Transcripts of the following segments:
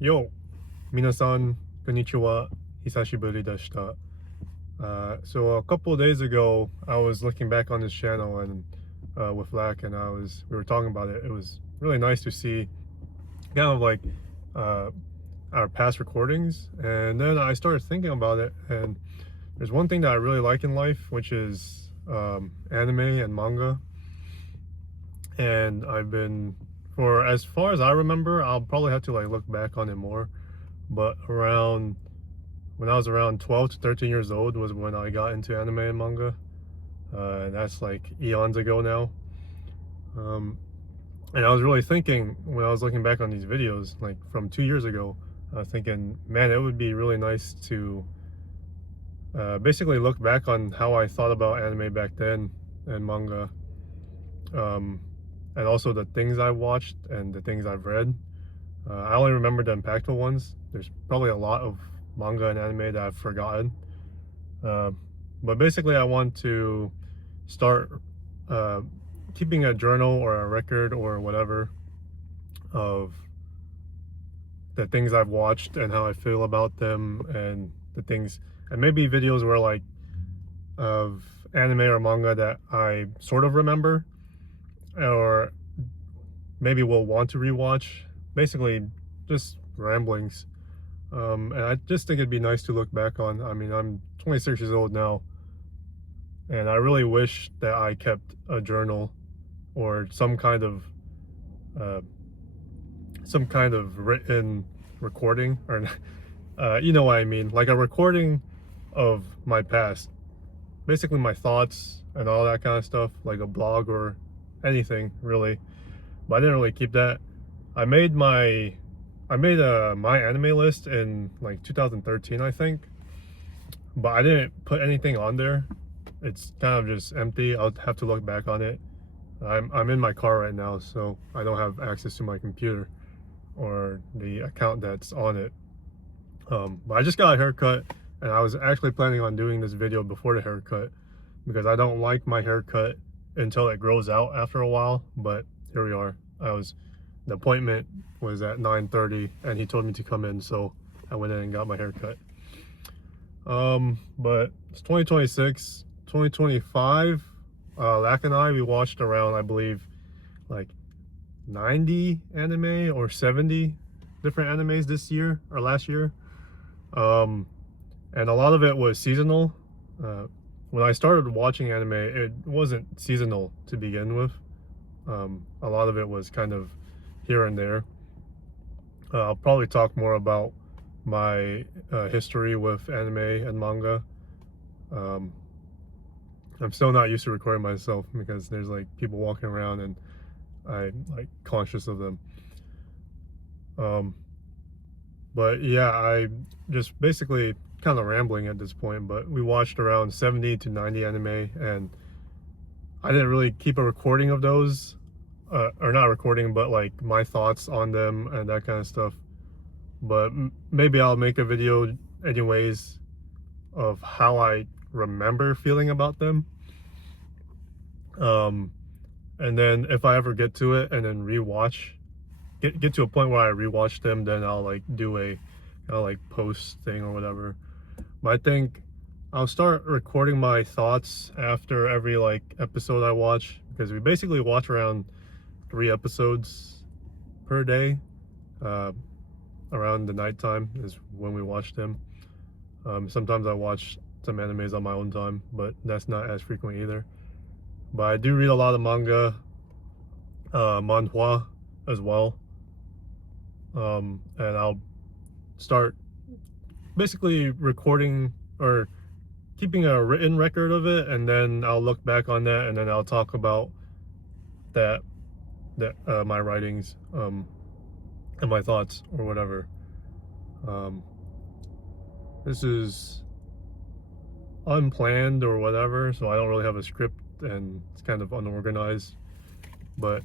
Yo, minasan, konnichiwa, hisashiburi deshita. So a couple of days ago, I was looking back on this channel and with Lack, and we were talking about it. It was really nice to see kind of like uh, our past recordings, and then I started thinking about it. And there's one thing that I really like in life, which is anime and manga. And I've been, for as far as I remember, I'll probably have to like look back on it more, but around when I was around 12 to 13 years old was when I got into anime and manga. And that's like eons ago now. Um, and I was really thinking when I was looking back on these videos, like from 2 years ago, thinking, man, it would be really nice to basically look back on how I thought about anime back then and manga. Um, and also the things I watched and the things I've read. I only remember the impactful ones. There's probably a lot of manga and anime that I've forgotten. Uh, but basically, I want to start uh, keeping a journal or a record or whatever of the things I've watched and how I feel about them, and the things, and maybe videos where like of anime or manga that I sort of remember, or maybe will want to rewatch. Basically, just ramblings. And I just think it'd be nice to look back on. I mean, I'm 26 years old now, and I really wish that I kept a journal or uh, some kind of written recording, or you know what I mean, like a recording of my past, basically my thoughts and all that kind of stuff, like a blog or anything really. But I didn't really keep that. I made a my anime list in like 2013, I think, but I didn't put anything on there. It's kind of just empty. I'll have to look back on it. I'm in my car right now, so I don't have access to my computer or the account that's on it. But I just got a haircut, and I was actually planning on doing this video before the haircut because I don't like my haircut until it grows out after a while. But here we are. The appointment was at 9:30, and he told me to come in, so I went in and got my haircut. But it's 2026, 2025. Lack and I, we watched around, I believe, like 90 anime or 70 different animes this year or last year. Um, and a lot of it was seasonal. When I started watching anime, it wasn't seasonal to begin with. A lot of it was kind of here and there. I'll probably talk more about my history with anime and manga. Um, I'm still not used to recording myself because there's like people walking around and I'm like conscious of them. Um, but yeah, I just basically kind of rambling at this point, but we watched around 70 to 90 anime, and I didn't really keep a recording of those, or not recording, but like my thoughts on them and that kind of stuff. But maybe I'll make a video anyways of how I remember feeling about them. Um, and then if I ever get to it and then get to a point where I rewatch them, then I'll like do a like post thing or whatever. But I think I'll start recording my thoughts after every like episode I watch, because we basically watch around 3 episodes per day. Around the nighttime is when we watch them. Sometimes I watch some animes on my own time, but that's not as frequent either. But I do read a lot of manga, manhwa as well. And I'll start basically recording or keeping a written record of it, and then I'll look back on that, and then I'll talk about that my writings, and my thoughts or whatever. This is unplanned or whatever, so I don't really have a script, and it's kind of unorganized. But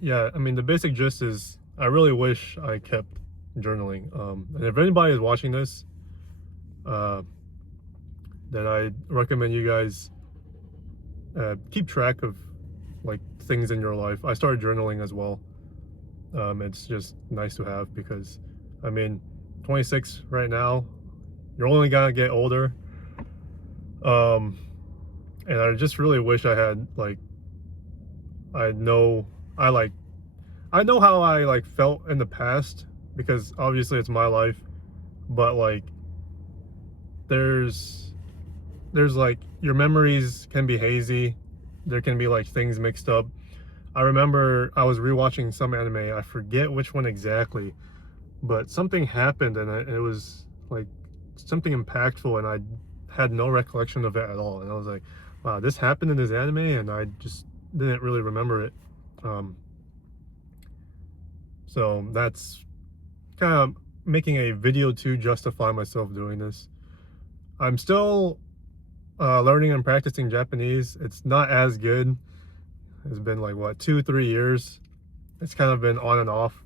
yeah, I mean, the basic gist is I really wish I kept journaling. And if anybody is watching this, then I recommend you guys keep track of like things in your life. I started journaling as well. It's just nice to have because I mean, 26 right now. You're only gonna get older. And I just really wish I had like I know I like I know how I like felt in the past because obviously it's my life, but like there's like your memories can be hazy. There can be like things mixed up. I remember I was rewatching some anime. I forget which one exactly, but something happened and it was like something impactful, and I had no recollection of it at all. And I was like, wow, this happened in this anime, and I just didn't really remember it. So that's kind of making a video to justify myself doing this. I'm still learning and practicing Japanese. It's not as good. It's been like what, 2-3 years. It's kind of been on and off.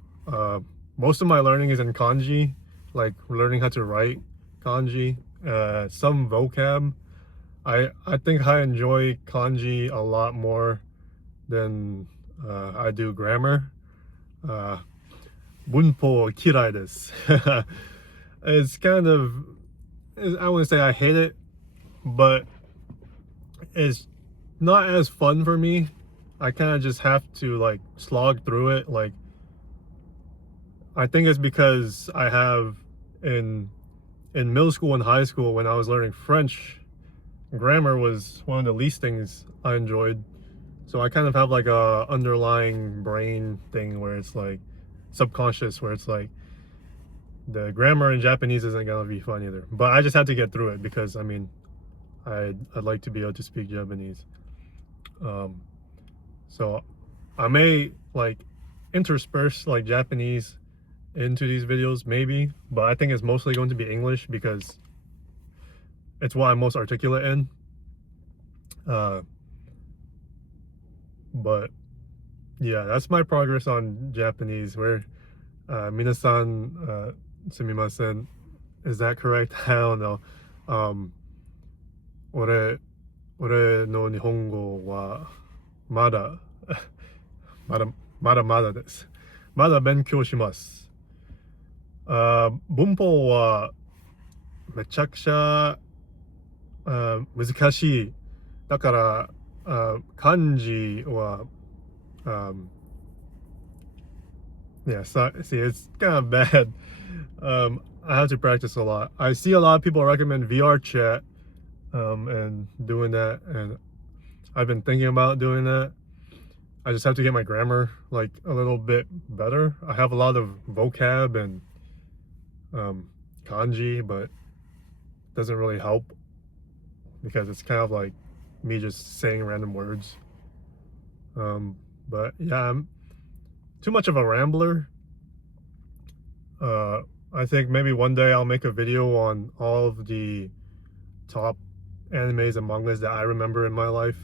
Most of my learning is in kanji, like learning how to write kanji, some vocab. I think I enjoy kanji a lot more than I do grammar. Bunpo kirai desu. It's kind of, I wouldn't say I hate it, but it's not as fun for me. I kind of just have to like slog through it. Like, I think it's because I have in middle school and high school, when I was learning French, grammar was one of the least things I enjoyed. So I kind of have like a underlying brain thing where it's like subconscious, where it's like the grammar in Japanese isn't gonna be fun either. But I just had to get through it because I mean, I'd like to be able to speak Japanese. So I may like intersperse like Japanese into these videos maybe, but I think it's mostly going to be English because it's what I'm most articulate in. But yeah, that's my progress on Japanese. Where minasan sumimasen, is that correct? I don't know. 俺の日本語はまだまだです。まだ勉強します。文法はめちゃくちゃ難しい。だから漢字はyeah, so, see, it's kind of bad. I have to practice a lot. I see a lot of people recommend VR chat and doing that, and I've been thinking about doing that. I just have to get my grammar like a little bit better. I have a lot of vocab and kanji, but it doesn't really help because it's kind of like me just saying random words. But yeah, I'm too much of a rambler. I think maybe one day I'll make a video on all of the top animes and mangas that I remember in my life.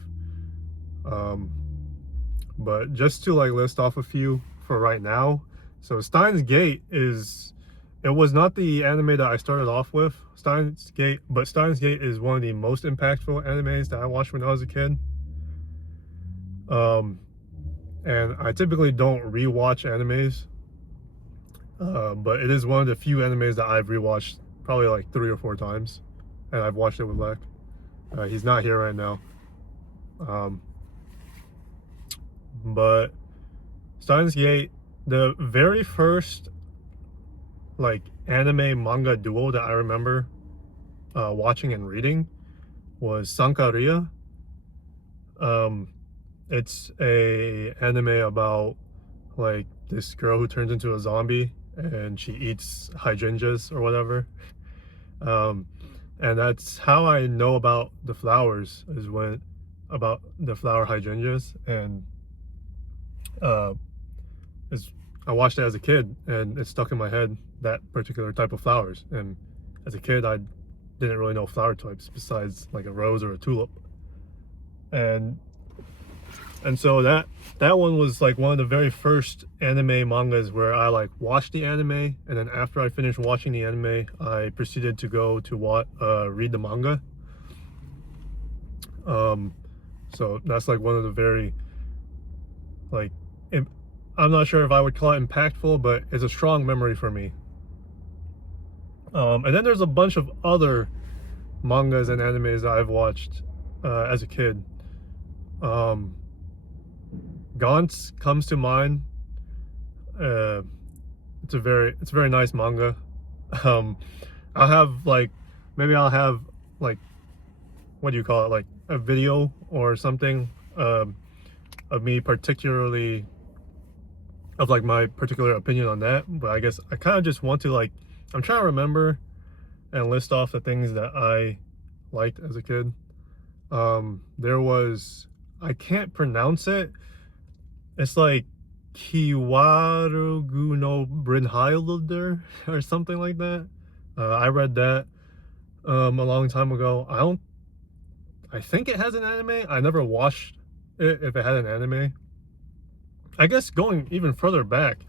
But just to like list off a few for right now. So Steins Gate it was not the anime that I started off with, Steins Gate, but Steins Gate is one of the most impactful animes that I watched when I was a kid. And I typically don't rewatch animes, but it is one of the few animes that I've rewatched probably like 3 or 4 times, and I've watched it with Lek. He's not here right now. But Steins Gate, the very first like anime manga duo that I remember watching and reading was Sankaria. It's a anime about like this girl who turns into a zombie and she eats hydrangeas or whatever. And that's how I know about the flowers, is when about the flower hydrangeas. And I watched it as a kid and it stuck in my head, that particular type of flowers. And as a kid I didn't really know flower types besides like a rose or a tulip. And so that one was like one of the very first anime mangas where I like watched the anime, and then after I finished watching the anime I proceeded to go to read the manga. So that's like one of the very like, I'm not sure if I would call it impactful, but it's a strong memory for me. And then there's a bunch of other mangas and animes that I've watched as a kid. um Gantz comes to mind. uh it's a very nice manga. um I'll have like, maybe I'll have like, what do you call it, like a video or something, of me particularly, of like my particular opinion on that. But I guess I kind of just want to like, I'm trying to remember and list off the things that I liked as a kid. There was, I can't pronounce it. It's like Kiwarugu no Brynhilder or something like that. I read that a long time ago. I think it has an anime. I never watched it if it had an anime. I guess going even further back,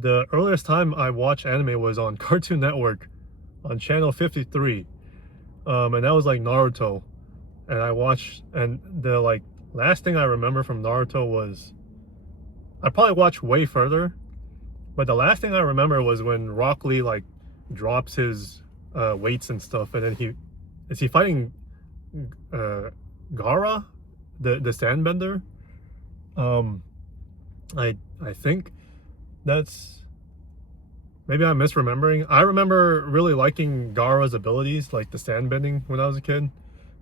the earliest time I watched anime was on Cartoon Network on channel 53. And that was like Naruto. And I watched, and the like last thing I remember from Naruto was, I probably watched way further, but the last thing I remember was when Rock Lee like drops his weights and stuff, and then is he fighting Gara, the Sandbender? Um, I think that's, maybe I'm misremembering. I remember really liking Gara's abilities, like the sandbending, when I was a kid,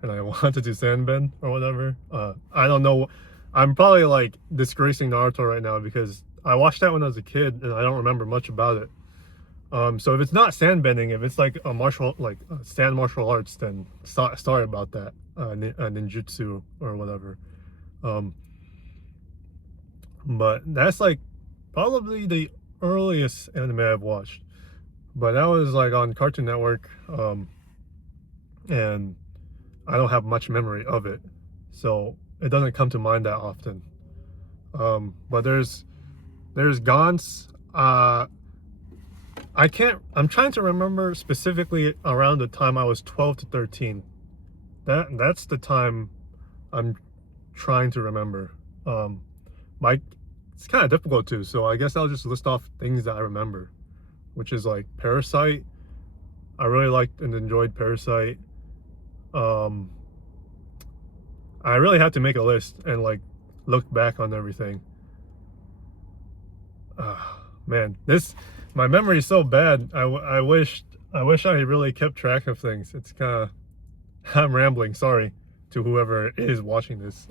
and I wanted to sandbend or whatever. I don't know. I'm probably like disgracing Naruto right now because I watched that when I was a kid and I don't remember much about it. So if it's not sandbending, if it's like a sand martial arts, then sorry about that, ninjutsu or whatever. But that's like probably the earliest anime I've watched. But that was like on Cartoon Network, and I don't have much memory of it, so it doesn't come to mind that often. But there's Gantz. I'm trying to remember specifically around the time I was 12 to 13. That's the time I'm trying to remember. It's kind of difficult too, so I guess I'll just list off things that I remember, which is like Parasite. I really liked and enjoyed Parasite. I really had to make a list and like look back on everything. Man, my memory is so bad. I wish I really kept track of things. It's kind of, I'm rambling. Sorry to whoever is watching this.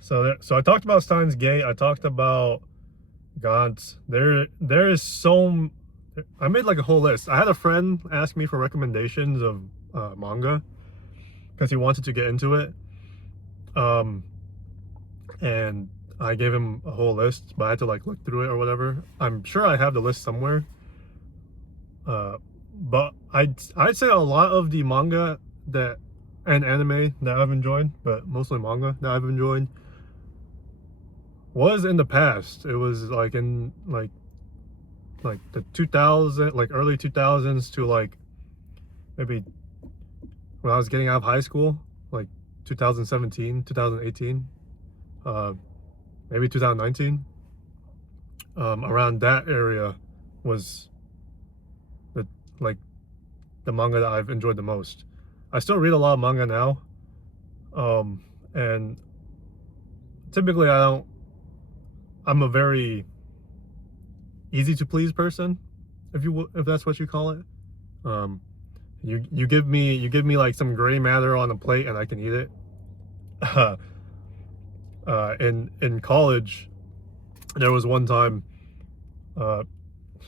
So I talked about Steins Gate. I talked about Gantz. There is so, I made like a whole list. I had a friend ask me for recommendations of manga because he wanted to get into it. And I gave him a whole list, but I had to like look through it or whatever. I'm sure I have the list somewhere. But I'd say a lot of the manga and anime that I've enjoyed, but mostly manga that I've enjoyed, was in the past. It was like in like the 2000, like early 2000s to like maybe when I was getting out of high school, like 2017, 2018, maybe 2019. Around that area was the manga that I've enjoyed the most. I still read a lot of manga now, and typically I'm a very easy to please person, if that's what you call it. You give me like some gray matter on a plate and I can eat it. In college, there was one time,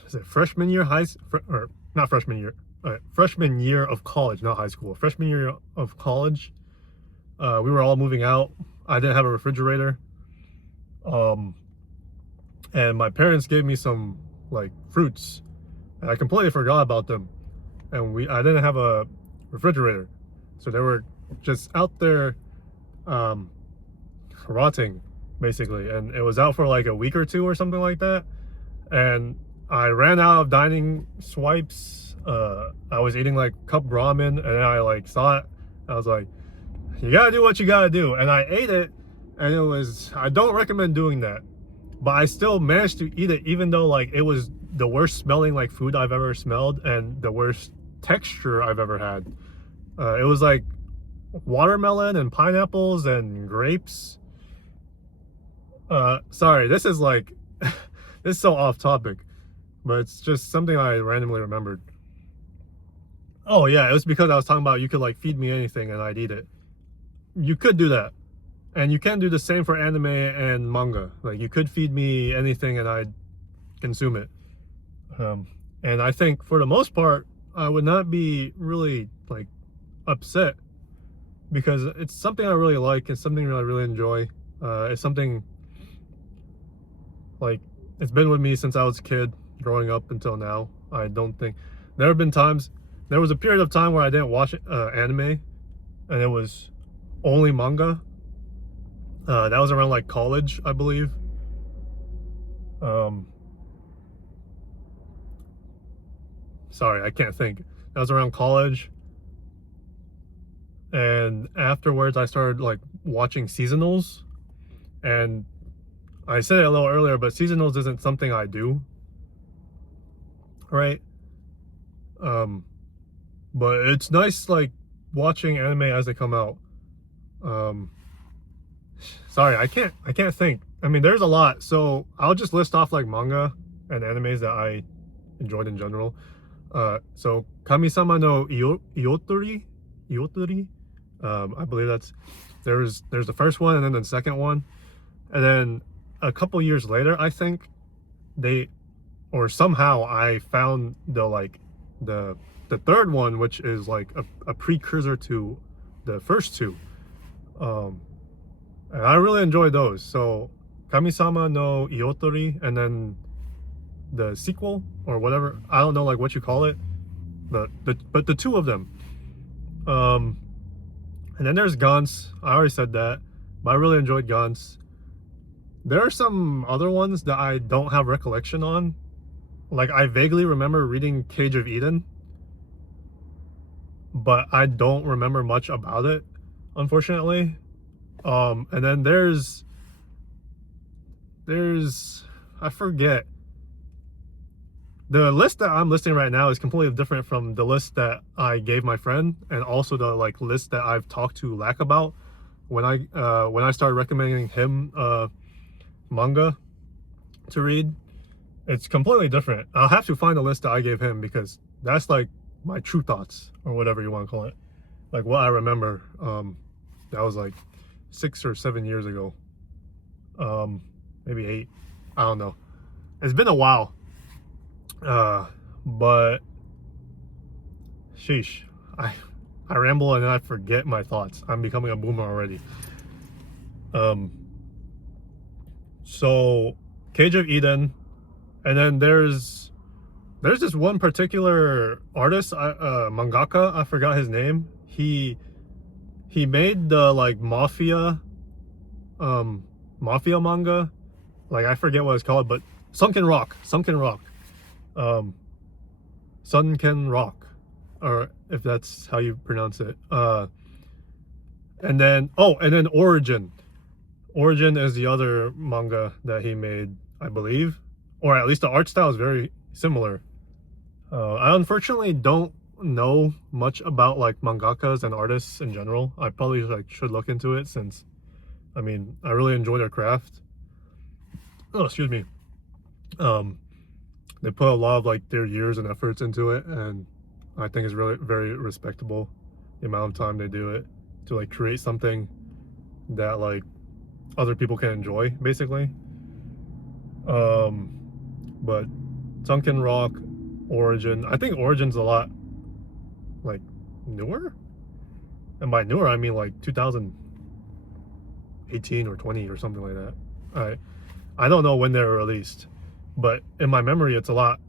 is it freshman year or not freshman year? Freshman year of college, not high school. Freshman year of college, we were all moving out. I didn't have a refrigerator, and my parents gave me some like fruits, and I completely forgot about them. And I didn't have a refrigerator, so they were just out there, rotting basically. And it was out for like a week or two or something like that. And I ran out of dining swipes. I was eating like cup ramen, and then I like saw it. I was like, you gotta do what you gotta do. And I ate it, and I don't recommend doing that. but I still managed to eat it, even though like it was the worst smelling like food I've ever smelled and the worst texture I've ever had. It was like watermelon and pineapples and grapes. Sorry, this is like this is so off topic, but it's just something I randomly remembered. Oh yeah, it was because I was talking about you could like feed me anything and I'd eat it. You could do that. And you can do the same for anime and manga. Like you could feed me anything and I'd consume it. And I think for the most part, I would not be really like upset because it's something I really like. It's something I really enjoy. It's something like it's been with me since I was a kid, growing up until now. I don't think there have been times. There was a period of time where I didn't watch anime, and it was only manga. That was around like college, I believe. Sorry, I can't think. That was around college. And afterwards, I started like watching seasonals. And I said it a little earlier, but seasonals isn't something I do. Right? But it's nice like watching anime as they come out. Sorry, I can't think. I mean, there's a lot. So I'll just list off like manga and animes that I enjoyed in general. So Kami-sama no Iotori, I believe there's the first one and then the second one, and then a couple years later, I think somehow I found the third one, which is like a precursor to the first two. And I really enjoyed those. So Kami-sama no Iotori, and then the sequel or whatever, I don't know like what you call it, but the two of them. And then there's Gantz. I already said that, but I really enjoyed Gantz. There are some other ones that I don't have recollection on. Like I vaguely remember reading Cage of Eden, but I don't remember much about it, unfortunately. And then there's I forget. The list that I'm listing right now is completely different from the list that I gave my friend, and also the like list that I've talked to Lack about when I started recommending him manga to read. It's completely different. I'll have to find the list that I gave him because that's like my true thoughts or whatever you want to call it, like what I remember. That was like 6 or 7 years ago, maybe 8. I don't know. It's been a while. But sheesh, I ramble and then I forget my thoughts. I'm becoming a boomer already. So Cage of Eden, and then there's this one particular artist, mangaka, I forgot his name. He made the like mafia manga, like I forget what it's called, but Sunken Rock, or if that's how you pronounce it. And then Origin is the other manga that he made, I believe, or at least the art style is very similar. I unfortunately don't know much about like mangakas and artists in general. I probably like should look into it, since I mean I really enjoy their craft. Oh, excuse me. They put a lot of like their years and efforts into it, and I think it's really very respectable the amount of time they do it to like create something that like other people can enjoy, basically. But Sunken Rock, Origin, I think Origin's a lot like newer, and by newer I mean like 2018 or 20 or something like that. I don't know when they were released, but in my memory it's a lot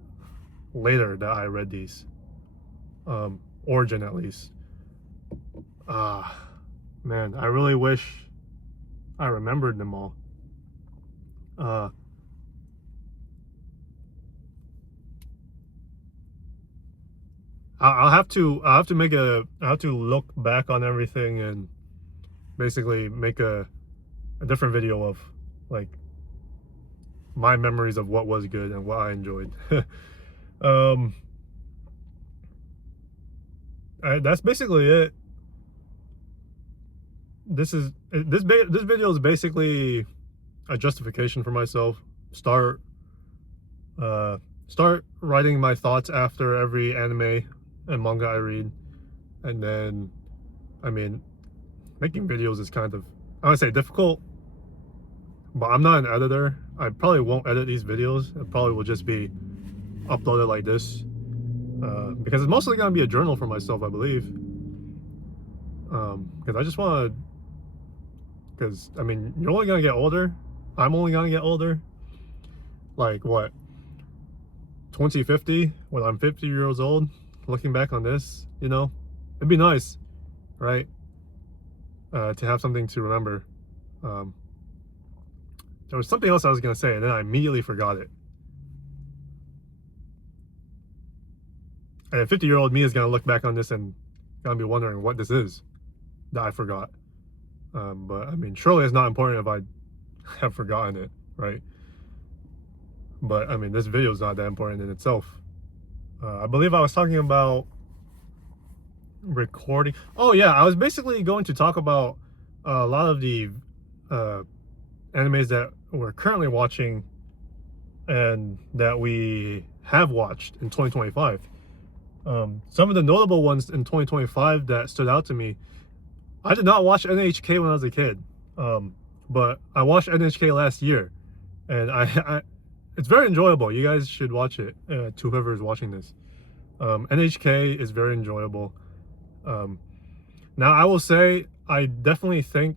later that I read these. Origin, at least. Man, I really wish I remembered them all. I'll have to look back on everything and basically make a different video of like my memories of what was good and what I enjoyed. um, that's basically it. This video is basically a justification for myself. Start writing my thoughts after every anime and manga I read, and then, I mean, making videos is kind of, I would say, difficult, but I'm not an editor. I probably won't edit these videos. It probably will just be uploaded like this, because it's mostly gonna be a journal for myself, I believe. Because I just want to, because I mean, you're only gonna get older. I'm only gonna get older. Like what? 2050, when I'm 50 years old, looking back on this, you know, it'd be nice, right? To have something to remember. There was something else I was gonna say, and then I immediately forgot it. And 50-year-old me is gonna look back on this and gonna be wondering what this is that I forgot. But I mean, surely it's not important if I have forgotten it, right? But I mean, this video is not that important in itself. I believe I was talking about recording. Oh yeah, I was basically going to talk about a lot of the animes that we're currently watching and that we have watched in 2025. Some of the notable ones in 2025 that stood out to me. I did not watch NHK when I was a kid, but I watched NHK last year, and it's very enjoyable. You guys should watch it, to whoever is watching this. NHK is very enjoyable. Now, I will say, I definitely think,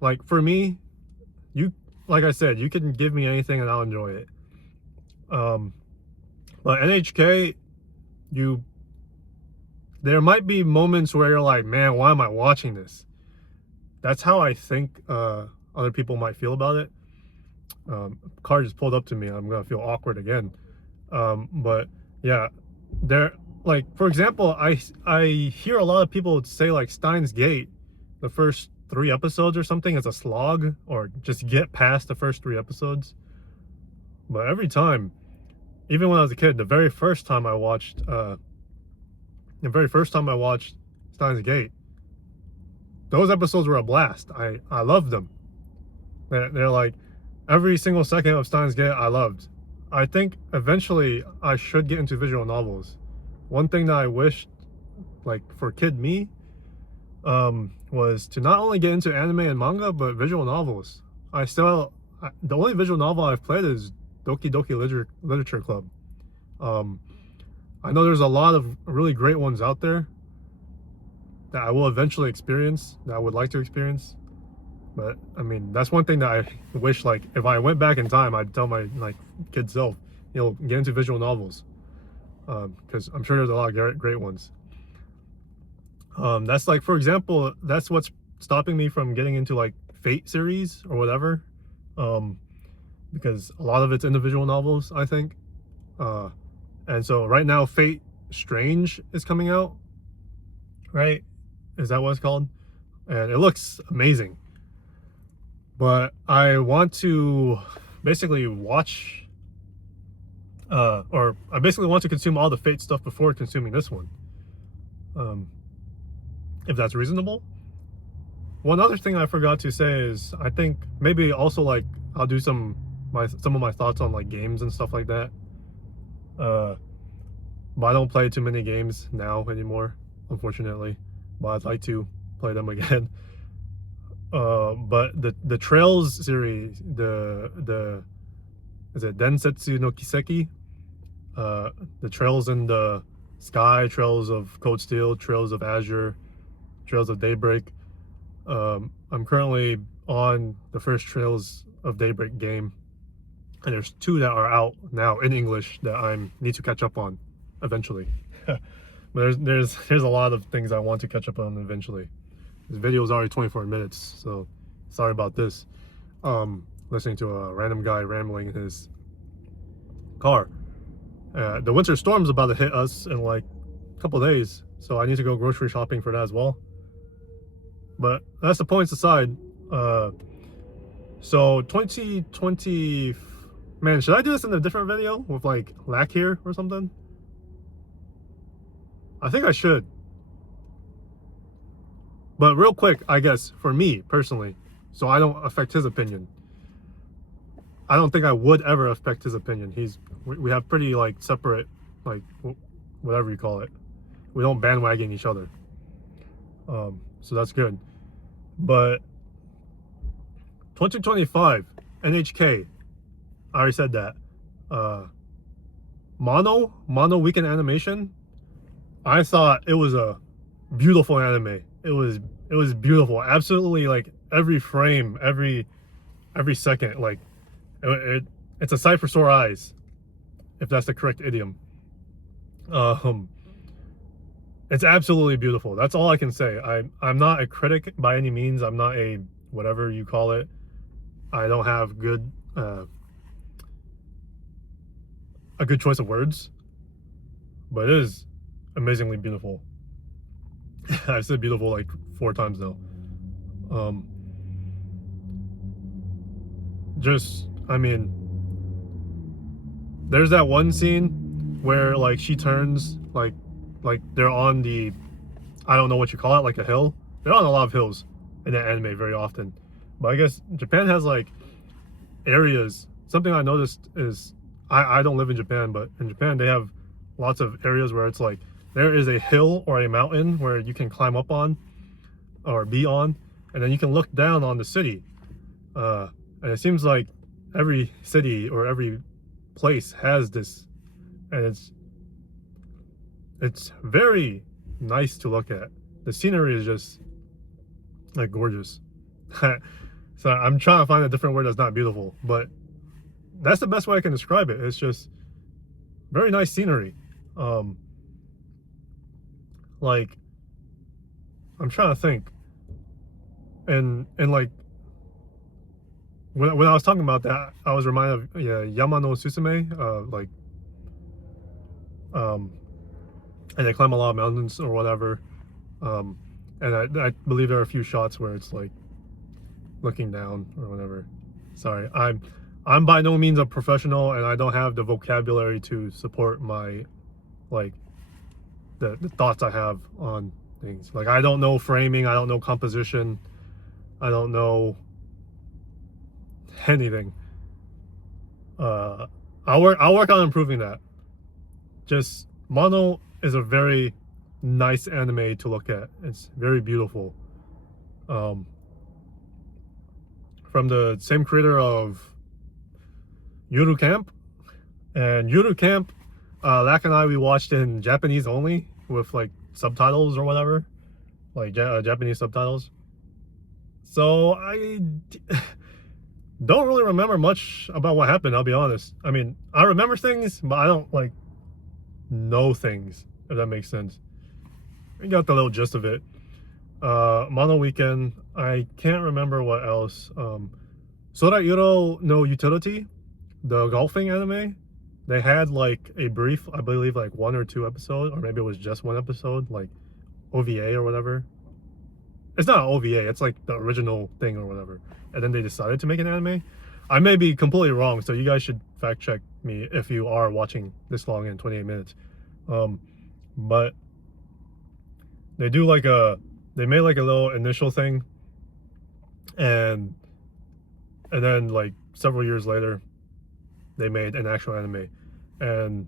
like, for me, like I said, you can give me anything and I'll enjoy it. But NHK, there might be moments where you're like, man, why am I watching this? That's how I think other people might feel about it. Car just pulled up to me. I'm gonna feel awkward again. But yeah, like, for example, I hear a lot of people say like Steins Gate, the first 3 episodes or something, is a slog, or just get past the first 3 episodes. But every time, even when I was a kid, the very first time I watched Steins Gate, those episodes were a blast. I loved them. They're like, every single second of Steins Gate I loved. I think eventually I should get into visual novels. One thing that I wished, like, for kid me, was to not only get into anime and manga, but visual novels. The only visual novel I've played is Doki Doki Literature Club. I know there's a lot of really great ones out there that I will eventually experience, that I would like to experience. But I mean, that's one thing that I wish, like, if I went back in time, I'd tell my, like, kid self, you know, get into visual novels, because I'm sure there's a lot of great ones. That's, like, for example, that's what's stopping me from getting into, like, Fate series or whatever, because a lot of it's individual novels, I think. And so right now, Fate Strange is coming out, right? Is that what it's called? And it looks amazing. But I want to basically watch, or I basically want to consume all the Fate stuff before consuming this one. If that's reasonable. One other thing I forgot to say is, I think maybe also, like, I'll do some of my thoughts on, like, games and stuff like that. But I don't play too many games now anymore, unfortunately. But I'd like to play them again. But the Trails series, is it Densetsu no Kiseki? The Trails in the Sky, Trails of Cold Steel, Trails of Azure, Trails of Daybreak. I'm currently on the first Trails of Daybreak game, and there's 2 that are out now in English that I need to catch up on eventually. But there's a lot of things I want to catch up on eventually. This video is already 24 minutes, so sorry about this. Listening to a random guy rambling in his car. The winter storm's about to hit us in like a couple days, so I need to go grocery shopping for that as well. But that's the points aside. So 2020, Man, should I do this in a different video with like lack here or something? I think I should. But real quick, I guess, for me personally, so I don't affect his opinion. I don't think I would ever affect his opinion. We have pretty like separate, like whatever you call it. We don't bandwagon each other. So that's good. But 2025 NHK, I already said that. Mono Weekend Animation. I thought it was a beautiful anime. It was beautiful. Absolutely, like every frame, every second, like it's a sight for sore eyes, if that's the correct idiom. It's absolutely beautiful. That's all I can say. I'm not a critic by any means. I'm not a whatever you call it. I don't have a good choice of words, but it is amazingly beautiful. I've said beautiful like 4 times now. I mean, there's that one scene where like she turns like they're on the, I don't know what you call it, like a hill. They're on a lot of hills in that anime very often. But I guess Japan has like areas. Something I noticed is, I don't live in Japan, but in Japan they have lots of areas where it's like there is a hill or a mountain where you can climb up on or be on, and then you can look down on the city. And it seems like every city or every place has this, and it's very nice to look at. The scenery is just like gorgeous. So I'm trying to find a different word that's not beautiful, but that's the best way I can describe it. It's just very nice scenery. Like, I'm trying to think, and like when I was talking about that, I was reminded of Yamano Susume, and they climb a lot of mountains or whatever. And I believe there are a few shots where it's like looking down or whatever. Sorry, I'm by no means a professional, and I don't have the vocabulary to support my like the thoughts I have on things. Like, I don't know framing, I don't know composition, I don't know anything. I'll work on improving that. Just Mono is a very nice anime to look at. It's very beautiful. From the same creator of Yuru Camp. And Yuru Camp, Lack and I, we watched in Japanese only with like subtitles or whatever, like Japanese subtitles. So I don't really remember much about what happened, I'll be honest. I mean, I remember things, but I don't like know things, if that makes sense. I got the little gist of it. Mono Weekend, I can't remember what else. Sorairo no Utility, the golfing anime, they had like a brief, I believe like 1 or 2 episodes, or maybe it was just 1 episode, like OVA or whatever. It's not an OVA, it's like the original thing or whatever. And then they decided to make an anime. I may be completely wrong, so you guys should fact check me if you are watching this long in 28 minutes. But they do like they made like a little initial thing, and then like several years later they made an actual anime, and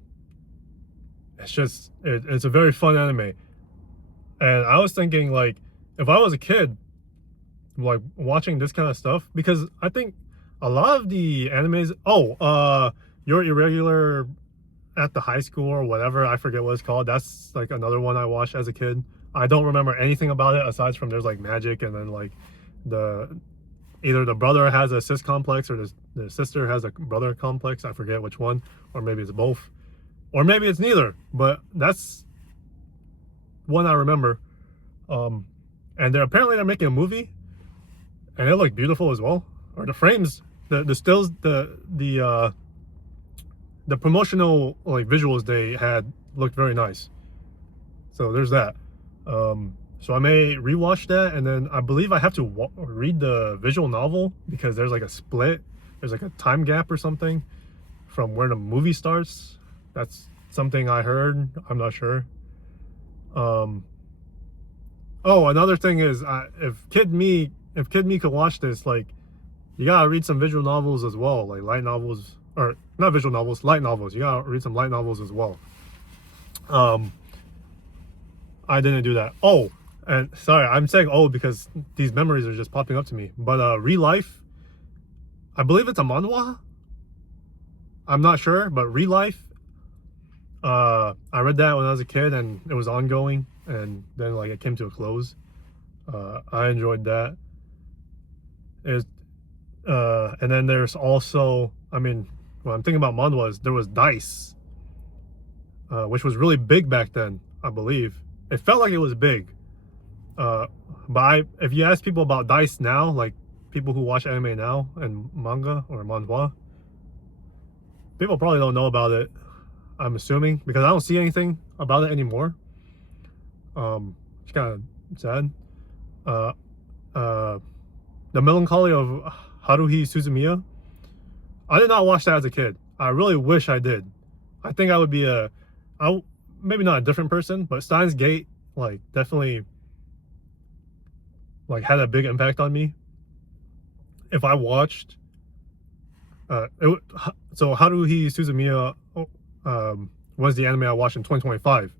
it's just it's a very fun anime. And I was thinking, like, if I was a kid like watching this kind of stuff, because I think a lot of the animes, Your Irregular at the High School or whatever, I forget what it's called, that's like another one I watched as a kid. I don't remember anything about it aside from there's like magic, and then like either the brother has a cis complex or the sister has a brother complex. I forget which one, or maybe it's both, or maybe it's neither, but that's one I remember. And they're making a movie, and it looked beautiful as well. Or the frames, the stills, the promotional like visuals they had looked very nice. So there's that. So I may rewatch that, and then I believe I have to read the visual novel because there's like a split, there's like a time gap or something. from where the movie starts. That's something I heard. I'm not sure. Oh, another thing is, if Kid Me could watch this, like, you gotta read some visual novels as well, like light novels, or not visual novels, light novels. You gotta read some light novels as well. I didn't do that. Oh, and sorry, I'm saying oh because these memories are just popping up to me. But Real Life, I believe it's a manhwa. I'm not sure, but Real Life, I read that when I was a kid, and it was ongoing, and then like it came to a close. I enjoyed that. And then there's also, I mean, when I'm thinking about manhwas, there was Dice, which was really big back then, I believe. It felt like it was big. But if you ask people about Dice now, like people who watch anime now and manga or manhwa, people probably don't know about it, I'm assuming, because I don't see anything about it anymore. It's kind of sad. The Melancholy of Haruhi Suzumiya, I did not watch that as a kid. I really wish I did. I think I would be maybe not a different person, but Steins Gate, like, definitely, like, had a big impact on me. If I watched, so Haruhi Suzumiya was the anime I watched in 2025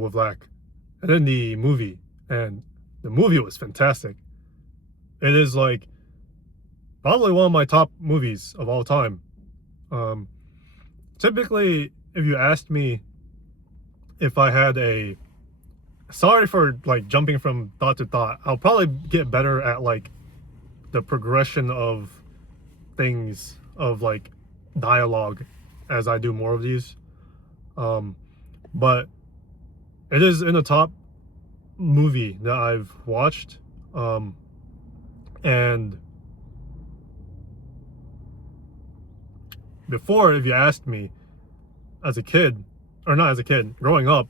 with Lack, and then the movie, and the movie was fantastic. It is like probably one of my top movies of all time. Typically, if you asked me if I had a, sorry for like jumping from thought to thought, I'll probably get better at like the progression of things, of like dialogue, as I do more of these. But it is in the top movie that I've watched. And before, if you asked me as a kid, or not as a kid, growing up,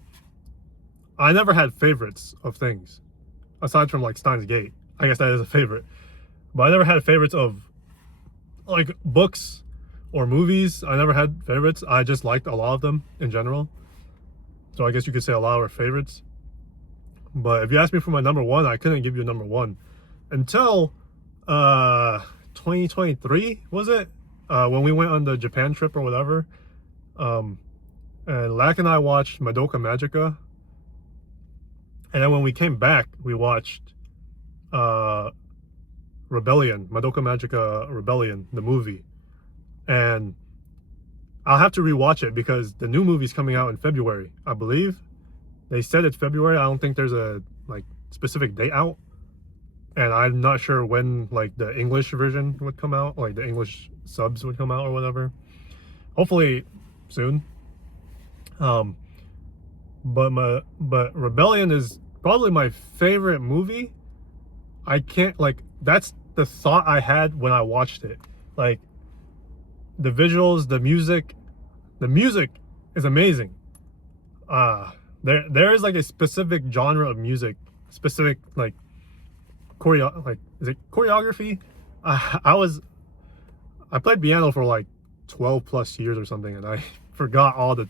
I never had favorites of things aside from like Steins Gate. I guess that is a favorite, but I never had favorites of like books or movies. I never had favorites. I just liked a lot of them in general, so I guess you could say a lot were favorites. But if you asked me for my number one, I couldn't give you a number one until 2023, was it, when we went on the Japan trip or whatever. And Lack and I watched Madoka Magica, and then when we came back, we watched Rebellion, Madoka Magica Rebellion, the movie. And I'll have to rewatch it because the new movie's coming out in February, I believe. They said it's February. I don't think there's a like specific date out, and I'm not sure when like the English version would come out, like the English subs would come out or whatever. Hopefully soon. But Rebellion is probably my favorite movie. I can't, like, that's the thought I had when I watched it. Like, the visuals, the music is amazing. There is like a specific genre of music, specific like is it choreography? I played piano for like 12 plus years or something, and I forgot all the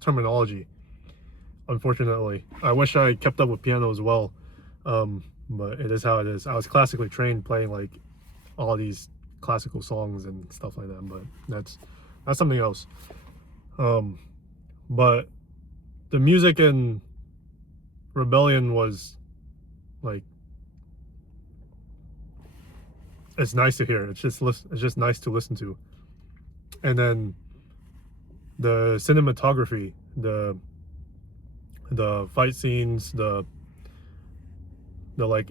terminology, unfortunately. I wish I kept up with piano as well, but it is how it is. I was classically trained playing like all these classical songs and stuff like that, but that's something else. But the music in Rebellion was like, it's nice to hear. It's just nice to listen to. And then the cinematography, the fight scenes, the like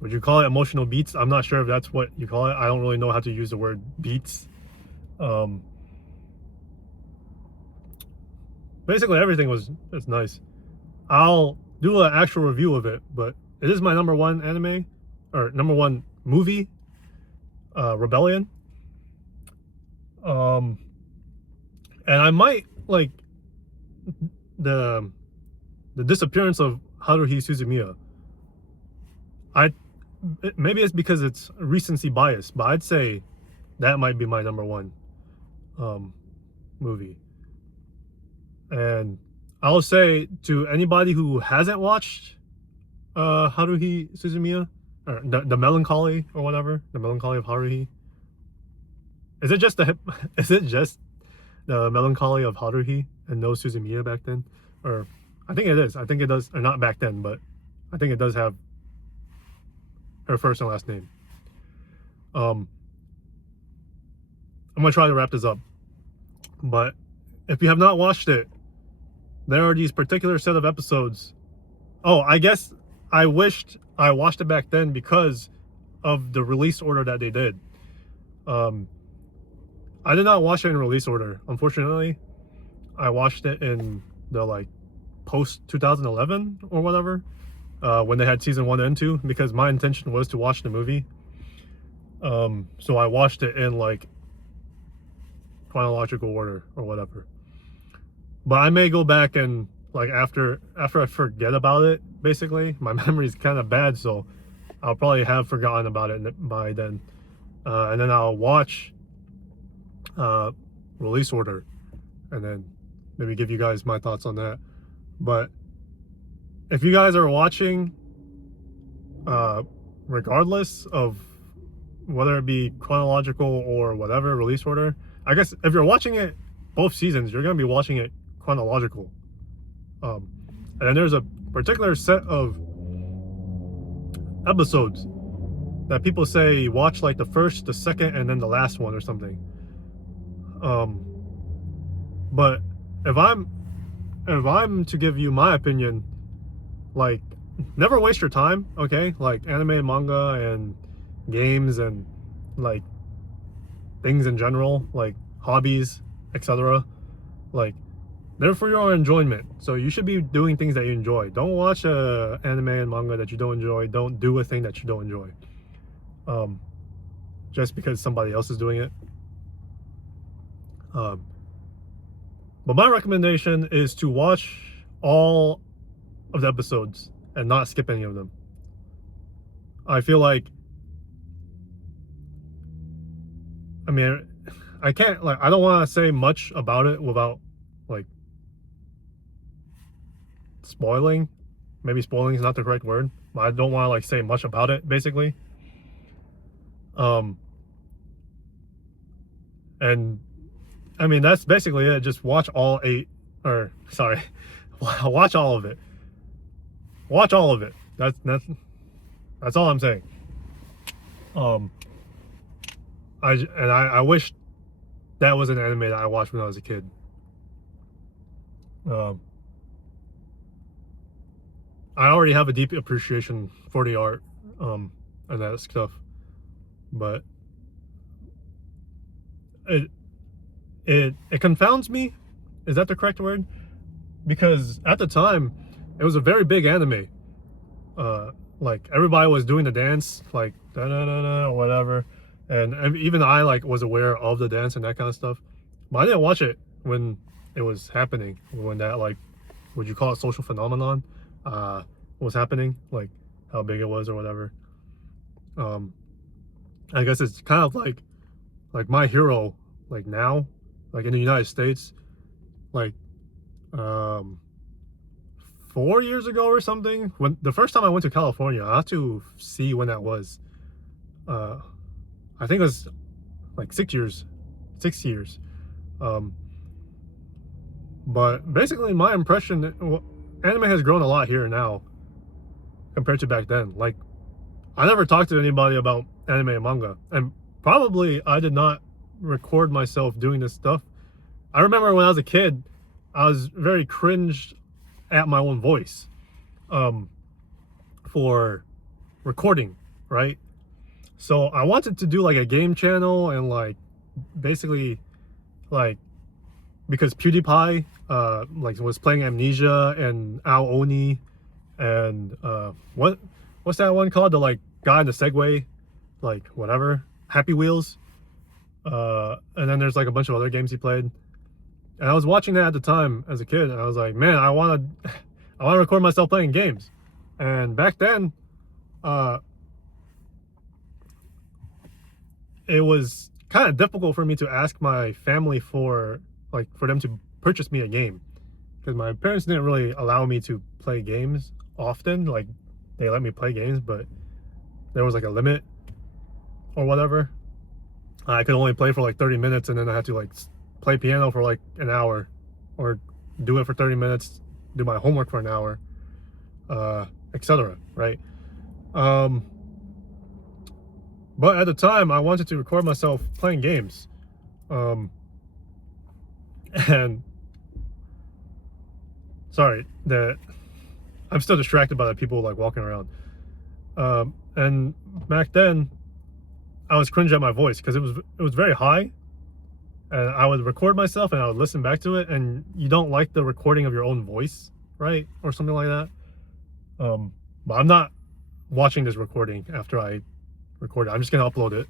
would you call it emotional beats? I'm not sure if that's what you call it. I don't really know how to use the word beats. Basically everything was nice. I'll do an actual review of it, but it is my number one anime, or number one movie, Rebellion. And I might like the disappearance of Haruhi Suzumiya. Maybe it's because it's recency bias, but I'd say that might be my number one movie. And I'll say to anybody who hasn't watched Haruhi Suzumiya, or the Melancholy or whatever, the Melancholy of Haruhi. Is it just the Melancholy of Haruhi and no Suzumiya back then? Or I think it is. I think it does, or not back then, but I think it does have her first and last name. I'm gonna try to wrap this up, but if you have not watched it, there are these particular set of episodes. Oh, I guess I wished I watched it back then because of the release order that they did. I did not watch it in release order, unfortunately. I watched it in the like post 2011 or whatever, when they had season 1 and 2, because my intention was to watch the movie. So I watched it in like chronological order or whatever. But I may go back and like after I forget about it, basically. My memory is kind of bad, so I'll probably have forgotten about it by then. And then I'll watch release order and then maybe give you guys my thoughts on that. But if you guys are watching, regardless of whether it be chronological or whatever release order, I guess if you're watching it both seasons, you're going to be watching it chronological. And then there's a particular set of episodes that people say watch like the first, the second, and then the last one or something. But if I'm to give you my opinion, like, never waste your time, okay? Like anime and manga and games and like things in general, like hobbies, etc. Like, they're for your enjoyment, so you should be doing things that you enjoy. Don't watch anime and manga that you don't enjoy. Don't do a thing that you don't enjoy just because somebody else is doing it. But my recommendation is to watch all of the episodes and not skip any of them. I feel like, I mean, I can't, like, I don't want to say much about it without like spoiling. Maybe spoiling is not the correct word, but I don't want to like say much about it, basically. And I mean, that's basically it. Just watch all 8, or sorry, watch all of it. Watch all of it. That's all I'm saying. I wish that was an anime that I watched when I was a kid. I already have a deep appreciation for the art and that stuff, but it confounds me. Is that the correct word? Because at the time, it was a very big anime. Like everybody was doing the dance, like da da da da or whatever, and even I like was aware of the dance and that kind of stuff. But I didn't watch it when it was happening, when that, like, would you call it social phenomenon was happening, like how big it was or whatever. I guess it's kind of like My Hero, like now, like in the United States, like 4 years ago or something, when the first time I went to California. I have to see when that was. I think it was like 6 years. But basically my impression, anime has grown a lot here now compared to back then. Like, I never talked to anybody about anime and manga, and probably I did not record myself doing this stuff. I remember when I was a kid, I was very cringed at my own voice for recording, right? So I wanted to do like a game channel and like basically like, because PewDiePie like was playing Amnesia and Ao Oni and what's that one called, the like guy in the Segway, like whatever, Happy Wheels, and then there's like a bunch of other games he played. And I was watching that at the time as a kid, and I was like, man, I want to record myself playing games. And back then, it was kind of difficult for me to ask my family for them to purchase me a game, because my parents didn't really allow me to play games often. Like, they let me play games, but there was like a limit or whatever. I could only play for like 30 minutes, and then I had to like play piano for like an hour, or do it for 30 minutes, do my homework for an hour, etc. Right? But at the time, I wanted to record myself playing games, and sorry that I'm still distracted by the people like walking around. And back then, I was cringing at my voice because it was very high, and I would record myself and I would listen back to it, and you don't like the recording of your own voice, right, or something like that. But I'm not watching this recording after I record it. I'm just gonna upload it,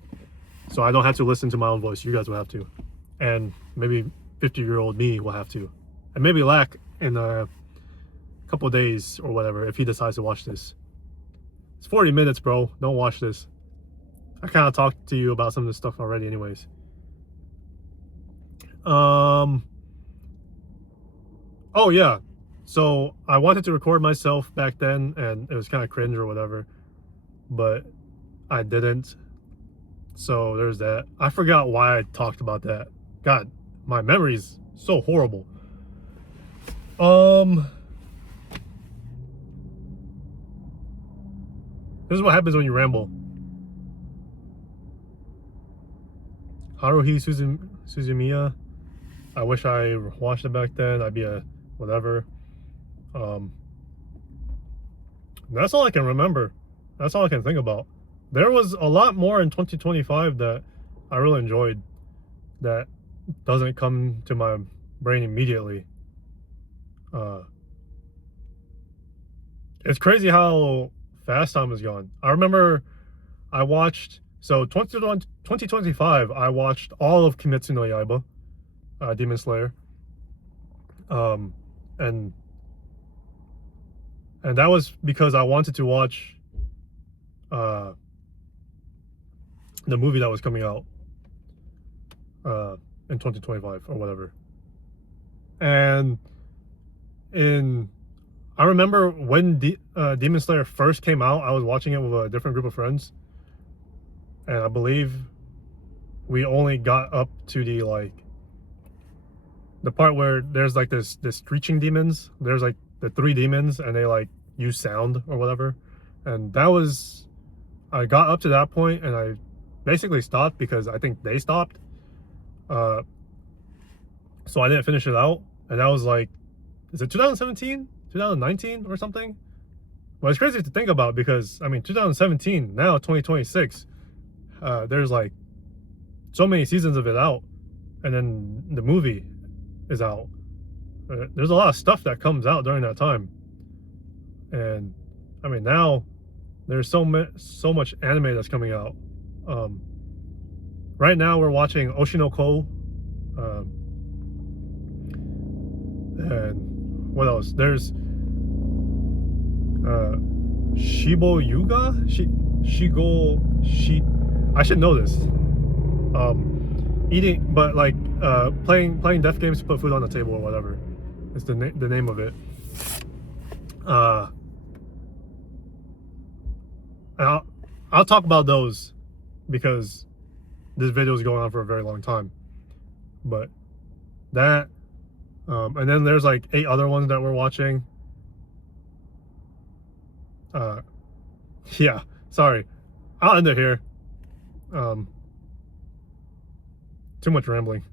so I don't have to listen to my own voice. You guys will have to, and maybe 50-year-old me will have to, and maybe Lack in a couple days or whatever if he decides to watch this. It's 40 minutes, bro. Don't watch this. I kind of talked to you about some of this stuff already anyways. Oh yeah, so I wanted to record myself back then, and it was kind of cringe or whatever, but I didn't. So there's that. I forgot why I talked about that. God, my memory's so horrible. This is what happens when you ramble. Haruhi Suzumiya. I wish I watched it back then. I'd be a whatever. That's all I can remember. That's all I can think about. There was a lot more in 2025 that I really enjoyed that doesn't come to my brain immediately. It's crazy how fast time has gone. I remember I watched, so 2025, I watched all of Kimetsu no Yaiba, Demon Slayer. And that was because I wanted to watch the movie that was coming out in 2025 or whatever. And I remember when Demon Slayer first came out, I was watching it with a different group of friends, and I believe we only got up to the part where there's like this screeching demons. There's like the 3 demons, and they like use sound or whatever, and that was, I got up to that point and I basically stopped because I think they stopped, so I didn't finish it out. And that was like, is it 2017, 2019 or something? Well, it's crazy to think about, because I mean 2017, now 2026, there's like so many seasons of it out, and then the movie is out. There's a lot of stuff that comes out during that time, and I mean now there's so much anime that's coming out. Right now we're watching Oshinoko, and what else? There's Shibo Yuga? I should know this. Eating, but like playing death games to put food on the table or whatever. It's the name of it. I'll talk about those because this video is going on for a very long time. But that, and then there's like 8 other ones that we're watching. Yeah, sorry. I'll end it here. Too much rambling.